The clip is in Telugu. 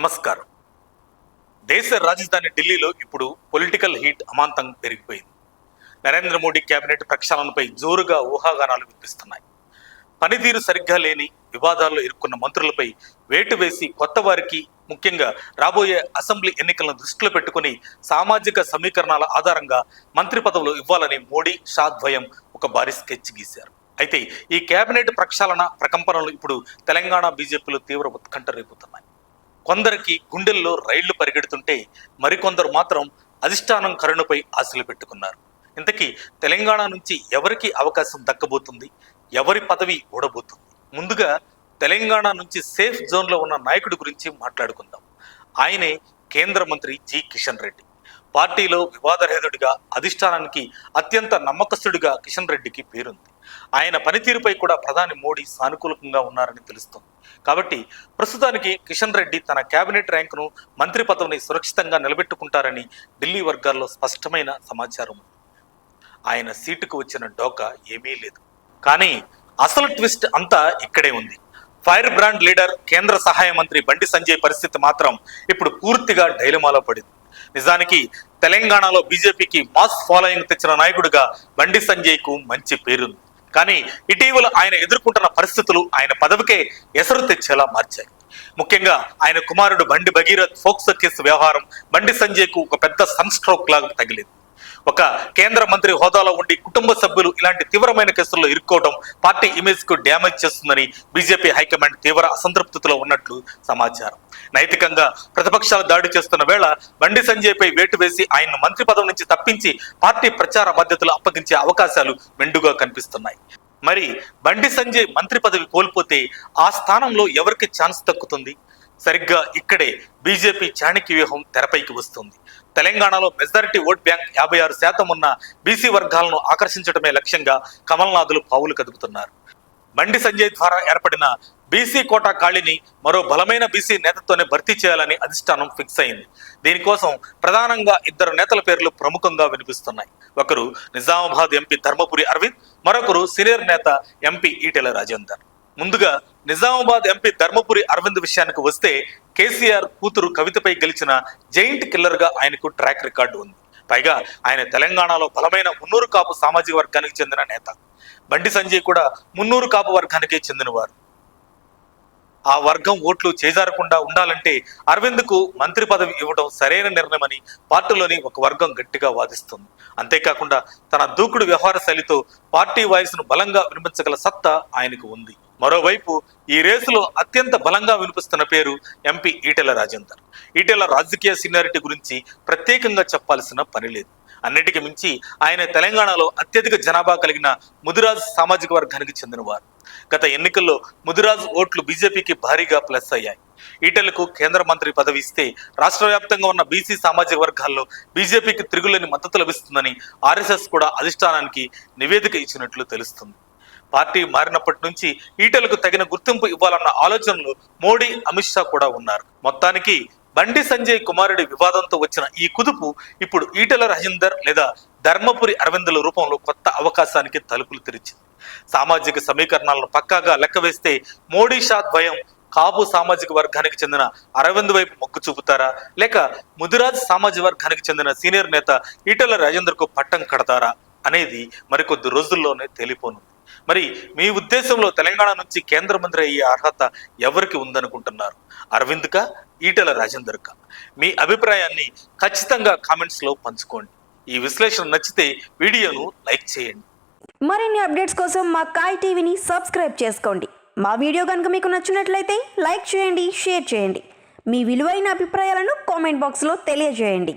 నమస్కారం. దేశ రాజధాని ఢిల్లీలో ఇప్పుడు పొలిటికల్ హీట్ అమాంతంగా పెరిగిపోయింది. నరేంద్ర మోడీ కేబినెట్ ప్రక్షాళనపై జోరుగా ఊహాగానాలు వినిపిస్తున్నాయి. పనితీరు సరిగ్గా లేని వివాదాల్లో ఇరుక్కున్న మంత్రులపై వేటు వేసి కొత్త వారికి, ముఖ్యంగా రాబోయే అసెంబ్లీ ఎన్నికలను దృష్టిలో పెట్టుకుని సామాజిక సమీకరణాల ఆధారంగా మంత్రి పదవులు ఇవ్వాలని మోడీ, షా ద్వయం ఒక భారీ స్కెచ్ గీశారు. అయితే ఈ కేబినెట్ ప్రక్షాళన ప్రకంపనలు ఇప్పుడు తెలంగాణ బీజేపీలో తీవ్ర ఉత్కంఠ రేపుతున్నాయి. కొందరికి గుండెల్లో రైళ్లు పరిగెడుతుంటే మరికొందరు మాత్రం అధిష్టానం కరుణపై ఆశలు పెట్టుకున్నారు. ఇంతకీ తెలంగాణ నుంచి ఎవరికి అవకాశం దక్కబోతుంది, ఎవరి పదవి ఊడబోతుంది? ముందుగా తెలంగాణ నుంచి సేఫ్ జోన్లో ఉన్న నాయకుడి గురించి మాట్లాడుకుందాం. ఆయనే కేంద్ర మంత్రి జి కిషన్ రెడ్డి. పార్టీలో వివాదరహితుడిగా, అధిష్టానానికి అత్యంత నమ్మకస్తుడిగా కిషన్ రెడ్డికి పేరుంది. ఆయన పనితీరుపై కూడా ప్రధాని మోడీ సానుకూలంగా ఉన్నారని తెలుస్తోంది. కాబట్టి ప్రస్తుతానికి కిషన్ రెడ్డి తన కేబినెట్ ర్యాంకును, మంత్రి పదవిని సురక్షితంగా నిలబెట్టుకుంటారని ఢిల్లీ వర్గాల్లో స్పష్టమైన సమాచారం ఉంది. ఆయన సీటుకు వచ్చిన డోకా ఏమీ లేదు. కానీ అసలు ట్విస్ట్ అంతా ఇక్కడే ఉంది. ఫైర్ బ్రాండ్ లీడర్, కేంద్ర సహాయ మంత్రి బండి సంజయ్ పరిస్థితి మాత్రం ఇప్పుడు పూర్తిగా డైలమాలో పడింది. నిజానికి తెలంగాణలో బీజేపీకి మాస్ ఫాలోయింగ్ తెచ్చిన నాయకుడిగా బండి సంజయ్ కు మంచి పేరుంది. కానీ ఇటీవల ఆయన ఎదుర్కొంటున్న పరిస్థితులు ఆయన పదవికే ఎసరు తెచ్చేలా మార్చాయి. ముఖ్యంగా ఆయన కుమారుడు బండి భగీరథ్ ఫోక్సో కేసు వ్యవహారం బండి సంజయ్ కు ఒక పెద్ద సన్ స్ట్రోక్ లాగా తగిలింది. ఒక కేంద్ర మంత్రి హోదాలో ఉండి కుటుంబ సభ్యులు ఇలాంటి తీవ్రమైన కేసుల్లో ఇరుక్కోవడం పార్టీ ఇమేజ్ కు డ్యామేజ్ చేస్తుందని బీజేపీ హైకమాండ్ తీవ్ర అసంతృప్తిలో ఉన్నట్లు సమాచారం. నైతికంగా ప్రతిపక్షాలు దాడి చేస్తున్న వేళ బండి సంజయ్ పై వేటు వేసి ఆయన్ను మంత్రి పదవి నుంచి తప్పించి పార్టీ ప్రచార బాధ్యతలు అప్పగించే అవకాశాలు మెండుగా కనిపిస్తున్నాయి. మరి బండి సంజయ్ మంత్రి పదవి కోల్పోతే ఆ స్థానంలో ఎవరికి ఛాన్స్ దక్కుతుంది? సరిగ్గా ఇక్కడే బీజేపీ చాణక్య వ్యూహం తెరపైకి వస్తుంది. తెలంగాణలో మెజారిటీ ఓట్ బ్యాంక్ 56% ఉన్న బీసీ వర్గాలను ఆకర్షించడమే లక్ష్యంగా కమల్నాథులు పావులు కదుపుతున్నారు. బండి సంజయ్ ద్వారా ఏర్పడిన బీసీ కోటా ఖాళీని మరో బలమైన బీసీ నేతతోనే భర్తీ చేయాలని అధిష్టానం ఫిక్స్ అయింది. దీనికోసం ప్రధానంగా ఇద్దరు నేతల పేర్లు ప్రముఖంగా వినిపిస్తున్నాయి. ఒకరు నిజామాబాద్ ఎంపీ ధర్మపురి అరవింద్, మరొకరు సీనియర్ నేత ఎంపీ ఈటెల రాజేందర్. ముందుగా నిజామాబాద్ ఎంపీ ధర్మపురి అరవింద్ విషయానికి వస్తే, కేసీఆర్ కూతురు కవితపై గెలిచిన జైంట్ కిల్లర్ గా ఆయనకు ట్రాక్ రికార్డు ఉంది. పైగా ఆయన తెలంగాణలో బలమైన మున్నూరు కాపు సామాజిక వర్గానికి చెందిన నేత. బండి సంజయ్ కూడా మున్నూరు కాపు వర్గానికే చెందినవారు. ఆ వర్గం ఓట్లు చేజారకుండా ఉండాలంటే అరవింద్ కు మంత్రి పదవి ఇవ్వడం సరైన నిర్ణయమని పార్టీలోని ఒక వర్గం గట్టిగా వాదిస్తుంది. అంతేకాకుండా తన దూకుడు వ్యవహార శైలితో పార్టీ వాయిస్ ను బలంగా వినిపించగల సత్తా ఆయనకు ఉంది. మరోవైపు ఈ రేసులో అత్యంత బలంగా వినిపిస్తున్న పేరు ఎంపీ ఈటెల రాజేందర్. ఈటెల రాజకీయ సీనియారిటీ గురించి ప్రత్యేకంగా చెప్పాల్సిన పని లేదు. అన్నిటికీ మించి ఆయన తెలంగాణలో అత్యధిక జనాభా కలిగిన ముదిరాజ్ సామాజిక వర్గానికి చెందినవారు. గత ఎన్నికల్లో ముదిరాజ్ ఓట్లు బీజేపీకి భారీగా ప్లస్ అయ్యాయి. ఈటెలకు కేంద్ర మంత్రి పదవి ఇస్తే రాష్ట్ర వ్యాప్తంగా ఉన్న బీసీ సామాజిక వర్గాల్లో బీజేపీకి తిరుగులేని మద్దతు లభిస్తుందని ఆర్ఎస్ఎస్ కూడా అధిష్టానానికి నివేదిక ఇచ్చినట్లు తెలుస్తుంది. పార్టీ మారినప్పటి నుంచి ఈటెలకు తగిన గుర్తింపు ఇవ్వాలన్న ఆలోచనలు మోడీ, అమిత్ షా కూడా ఉన్నారు. మొత్తానికి బండి సంజయ్ కుమారుడి వివాదంతో వచ్చిన ఈ కుదుపు ఇప్పుడు ఈటెల రాజేందర్ లేదా ధర్మపురి అరవిందుల రూపంలో కొత్త అవకాశానికి తలుపులు తెరిచింది. సామాజిక సమీకరణాలను పక్కాగా లెక్క వేస్తే మోడీ, షా ద్వయం కాపు సామాజిక వర్గానికి చెందిన అరవింద్ వైపు మొగ్గు చూపుతారా, లేక ముదిరాజ్ సామాజిక వర్గానికి చెందిన సీనియర్ నేత ఈటెల రాజేందర్ కు పట్టం కడతారా అనేది మరికొద్ది రోజుల్లోనే తేలిపోనుంది. మరి మీ ఉద్దేశంలో తెలంగాణ నుంచి కేంద్ర మంత్రి అయ్యే అర్హత ఎవరికి ఉందనుకుంటున్నారు? అరవింద్ కా, ఈటెల రాజేందర్ కా? మీ అభిప్రాయాన్ని ఖచ్చితంగా కామెంట్స్ లో పంచుకోండి. ఈ విశ్లేషణ నచ్చితే వీడియోను లైక్ చేయండి. మరిన్ని అప్డేట్స్ కోసం మా కాయ్ టీవీని సబ్స్క్రైబ్ చేసుకోండి. మా వీడియో కనుక మీకు నచ్చినట్లయితే లైక్ చేయండి, షేర్ చేయండి. మీ విలువైన అభిప్రాయాలను కామెంట్ బాక్స్లో తెలియజేయండి.